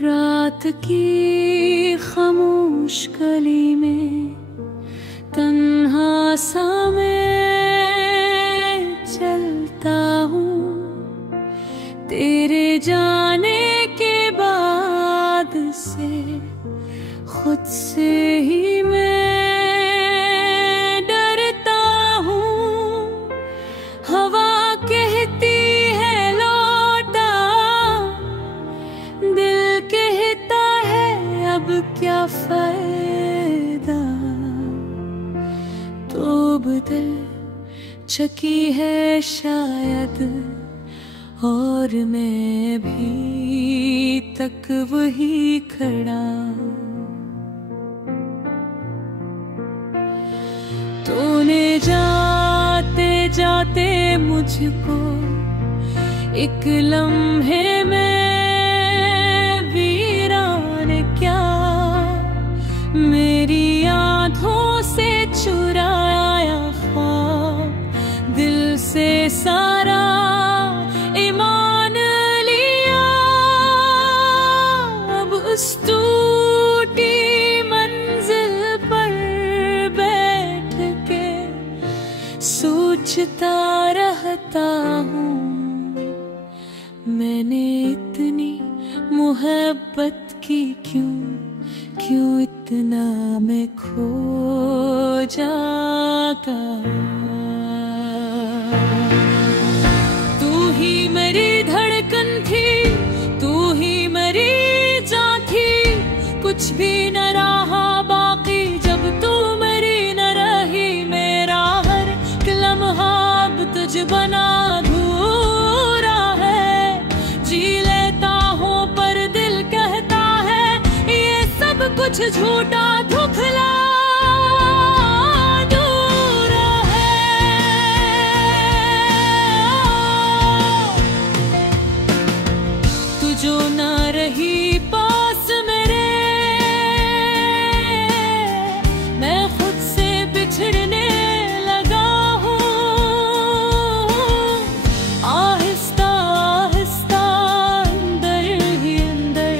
रात की खामोश गली में तन्हा सा मैं चलता हूँ। तेरे जाने के बाद से खुद से ही मैं डरता हूँ। हवा कहती है लौटा, दिल कहता है अब क्या फायदा। तो बदल चकी है शायद और मैं भी तक वही खड़ा। तूने जाते जाते मुझको एक लम्हे में वीरान क्या मेरी आँखों से चुराया ख्वाब, दिल से सारा ईमान लिया। अब उस टूटी मंजिल पर बैठ के सोचता रहता हूँ, मैंने इतनी मोहब्बत की क्यों इतना मैं खो जाता। तू ही मेरी धड़कन थी, तू ही मेरी जान थी। कुछ भी न रहा बाकी जब तू मेरी न रही। मेरा हर लम्हा अब तुझ बना अधूरा है। जी लेता हूँ पर दिल कहता है ये सब कुछ झूठा धुखला अधूरा है। तू जो ना रही पास मेरे, मैं खुद से बिछड़ने लगा हूँ। आहिस्ता आहिस्ता अंदर ही अंदर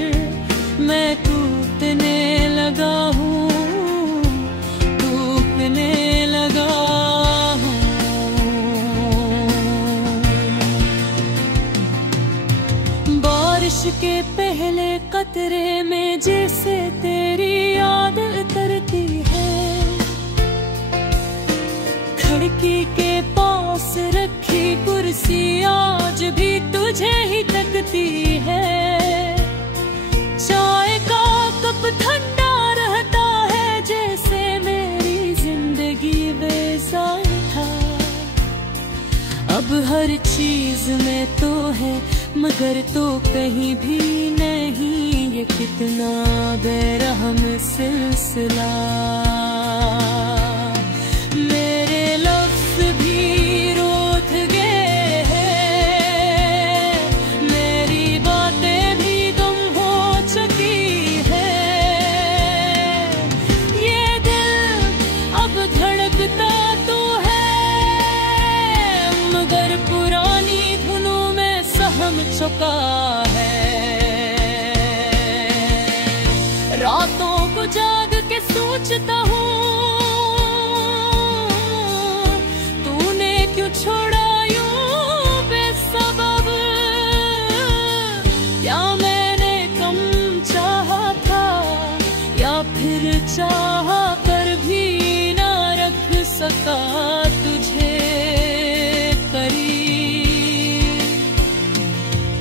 मैं टूटने लगा हूँ, टूटने लगा हूँ। बारिश के पहले कतरे में जैसे तेरी याद उतरती है। खिड़की के पास रखी कुर्सी आज भी तुझे ही तकती है। चाय का कप ठंडा रहता है जैसे मेरी जिंदगी बेजार था। अब हर चीज में तो है मगर तो कहीं भी नहीं। ये कितना बेरहम सिलसिला। मेरे लफ्ज़ भी रोक गए हैं, मेरी बातें भी गुम हो चुकी है। ये दिल अब धड़कता तो है मगर पुरानी धुनों में सहम चुका है। रातों को जाग के सोचता हूँ तूने क्यों छोड़ा यूं बेसबब। या मैंने कम चाहा था या फिर चाहा कर भी ना रख सका तुझे करीब।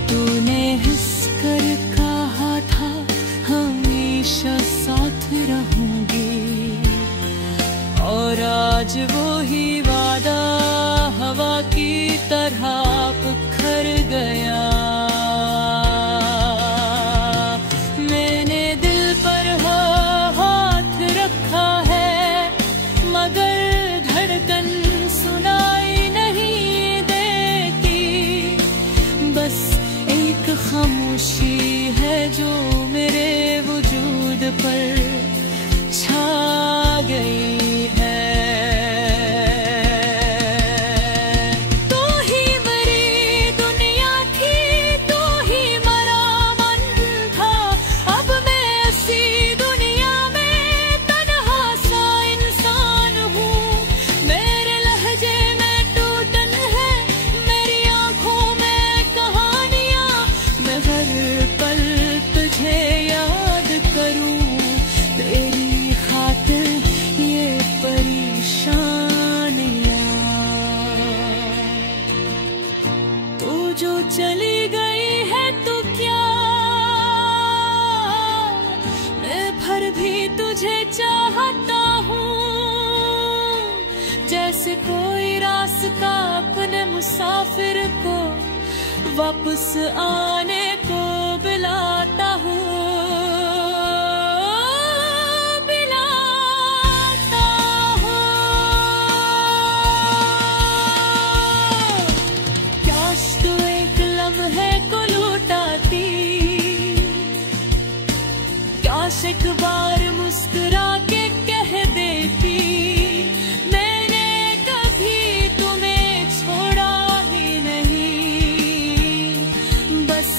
तूने हंस कर कहा था हमेशा साथ रहूंगी और आज वो ही वादा हवा की तरह बिखर गया। मैंने दिल पर हाथ रखा है मगर धड़कन जैसे कोई रास्ता अपने मुसाफिर को वापस आने को बुलाता हूँ, बुलाता हूँ। काश तू एक लम्हे को लौटाती, काश एक बार मुस्कुरा के कह देती, मैंने कभी तुम्हें छोड़ा ही नहीं, बस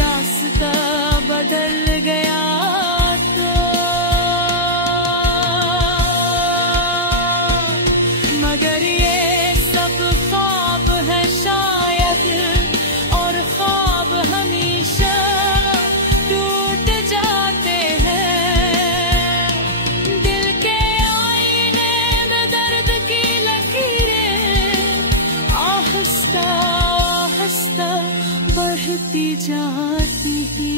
रास्ता बदल गया तो। मगर ये सब ख्वाब है शायद, और ख्वाब हमेशा टूट जाते हैं। दिल के आईने में दर्द की लकीरें आहिस्ता आहिस्ता बढ़ती जाती हैं।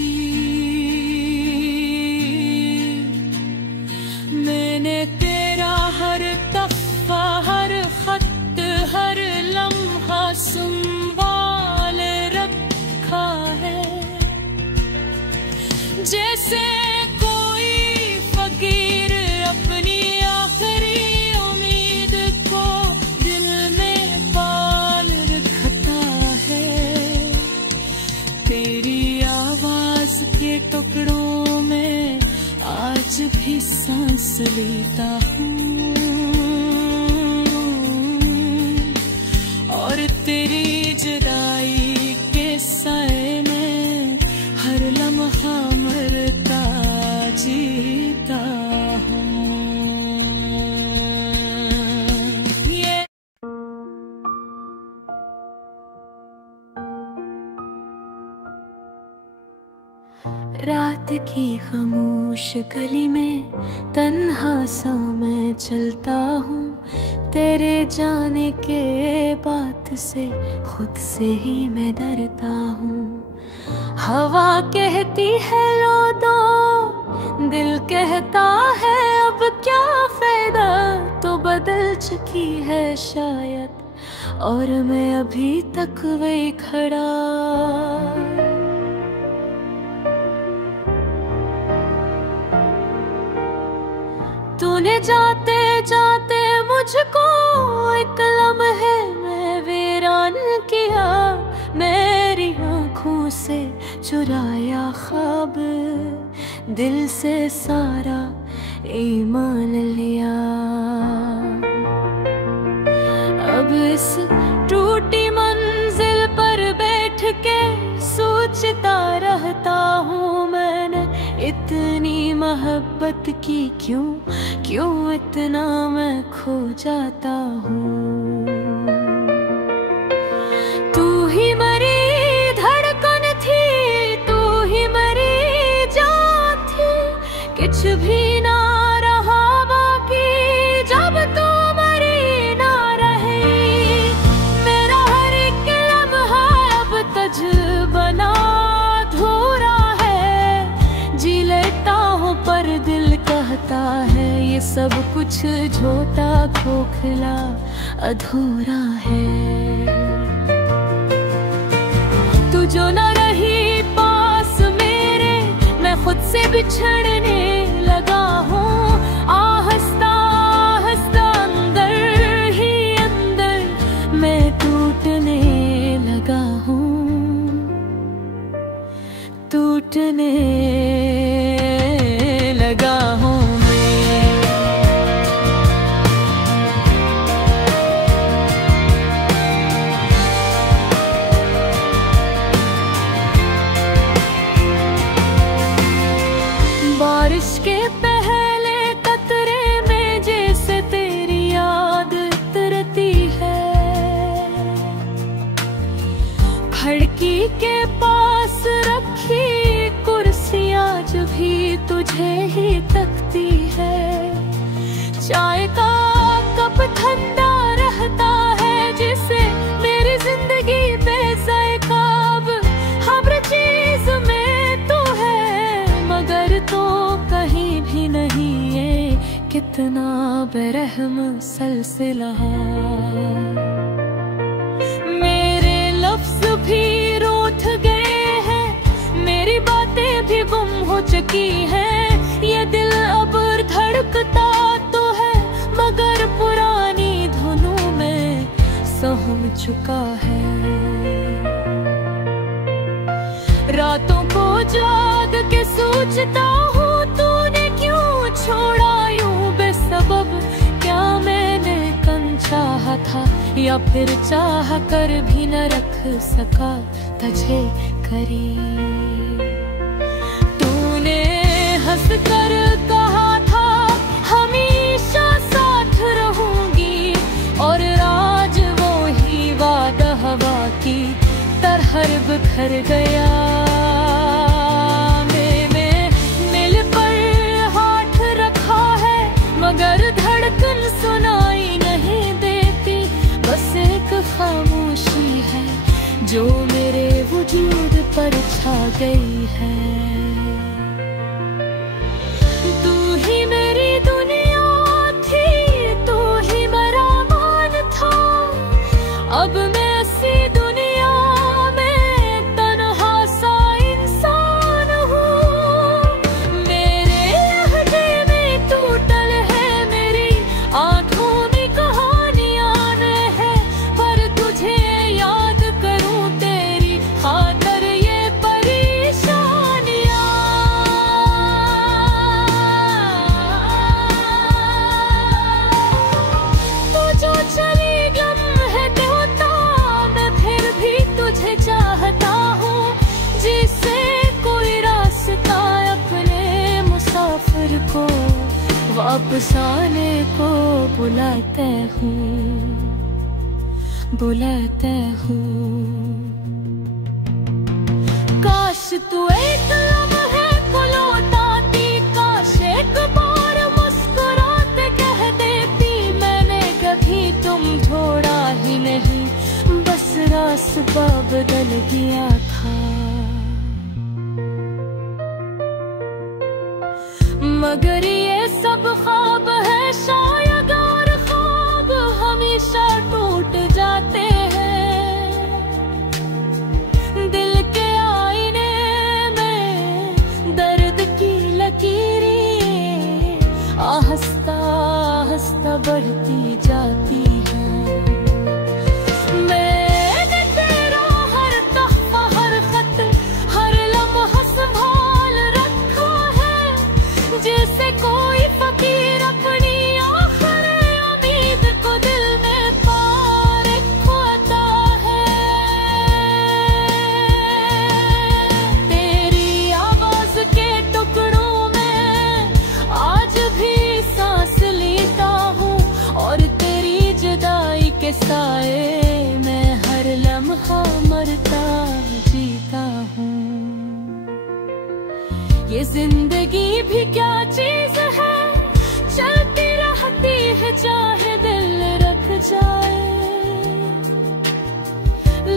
मैंने तेरा हर तख्ता, हर खत, हर लम्हा संभाल रखा है, जैसे कोई फकीर अपनी आखिरी उम्मीद को दिल में पाल रखता है। तेरी आवाज के टुकड़ों में आज भी सांस लेता हूँ, और तेरी जुदाई के साए में हर लम्हा मरता जीता हूँ। रात की खामोश गली में तन्हा सा मैं चलता हूँ, तेरे जाने के बात से खुद से ही मैं डरता हूँ। हवा कहती है लो दो, दिल कहता है अब क्या फायदा, तो बदल चुकी है शायद, और मैं अभी तक वही खड़ा। तूने जाते जाते मुझको एक लम्हे में वीरान किया, मेरी आँखों से चुराया ख्वाब, दिल से सारा ईमान लिया। अब इस टूटी मंजिल पर बैठ के सोचता रहता हूँ, मैंने इतनी मोहब्बत की क्यों क्यों इतना मैं खो जाता हूँ। तू ही मेरी धड़कन थी, तू ही मेरी जान थी, कुछ भी ना रहा बाकी जब तू मेरी ना रही। मेरा हर एक लम्हा अब तुझ बना अधूरा है, जी लेता हूँ पर दिल कहता है ये सब कुछ झूठा खोखला अधूरा है। तू जो न रही पास मेरे, मैं खुद से बिछड़ने लगा हूँ, आहिस्ता आहिस्ता अंदर ही अंदर मैं टूटने लगा हूँ, टूटने लगा हूँ। बारिश के पहले कतरे में जैसे तेरी याद उतरती है, खिड़की के पास रखी कुर्सी बेरहम सलसिला। मेरे लफ्ज भी रूठ गए हैं, मेरी बातें भी गुम हो चुकी हैं। ये दिल अब धड़कता तो है मगर पुरानी धुनों में सहम चुका है। रातों को जाग के सोचता हूँ तूने क्यों छोड़ा यूं बेसबब। क्या मैंने कम चाहा था या फिर चाह कर भी न रख सका तुझे करीब। तूने हंस कर कहा था हमेशा साथ रहूंगी, और आज वो ही वादा हवा की तरह बिखर गया। मिल पर हाथ रखा है मगर धड़कन सुनाई नहीं देती। बस एक खामोशी है जो मेरे वजूद पर छा गई है। तू ही मेरी दुनिया थी, तू ही मेरा मान था। अब मैं ऐसी दुनिया में तन्हा सा इंसान हूँ। मेरे लहजे में तू टल है, मेरी आंखों में कहानियां है। पर तुझे याद करूं तेरी खातर ये परेशानियां। तू जो चली गम है देवता, मैं फिर भी तुझे चाहता हूँ। जिससे कोई रास्ता अपने मुसाफिर को वापस आने को बुलाते हूँ, बुलाते हूँ। काश तू एक लम्हे को लौटाती, काश एक बार मुस्कुराते कह देती। मैंने कभी तुम छोड़ा ही नहीं, बस रास्ता बदल गया था। मगर ये सब ख्वाब है शायद, और ख्वाब हमेशा टूट जाते हैं। दिल के आईने में दर्द की लकीरें आहिस्ता आहिस्ता बढ़ती जाती हैं। मैंने तेरा हर तहफा, हर खत, हर लम्हा संभाल रखा है। जैसे कोई फकीर अपनी आखिरी उम्मीद को दिल में पार खोता है। तेरी आवाज के टुकड़ों में आज भी सांस लेता हूँ, और तेरी जुदाई के साए में हर लम्हा मरता जीता हूँ। ये जिंदगी भी क्या चीज है, चलती रहती है चाहे दिल रख जाए।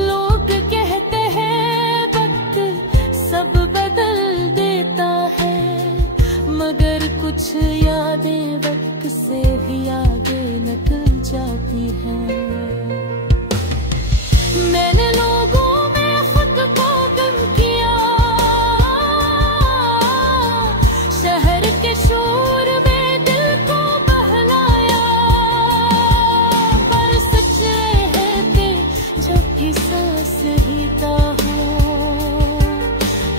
लोग कहते हैं वक्त सब बदल देता है, मगर कुछ यादें वक्त से भी आगे निकल जाती हैं। मैंने लोगों में खुद को गम किया, शहर के शोर में दिल को बहलाया। पर सच है कि जब भी सांस लेता हूँ,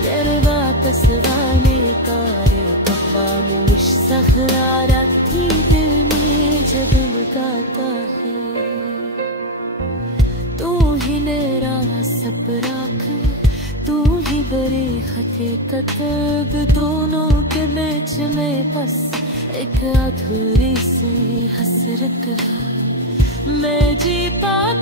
तेरे वापस आने का रे खामोश सहारा ही दिल में जगमगाता है। तू ही मेरा सब राख, तू ही बड़ी हकीकत। दोनों के बीच में बस एक अधूरी सी हसरत है। मैं जी पाऊँ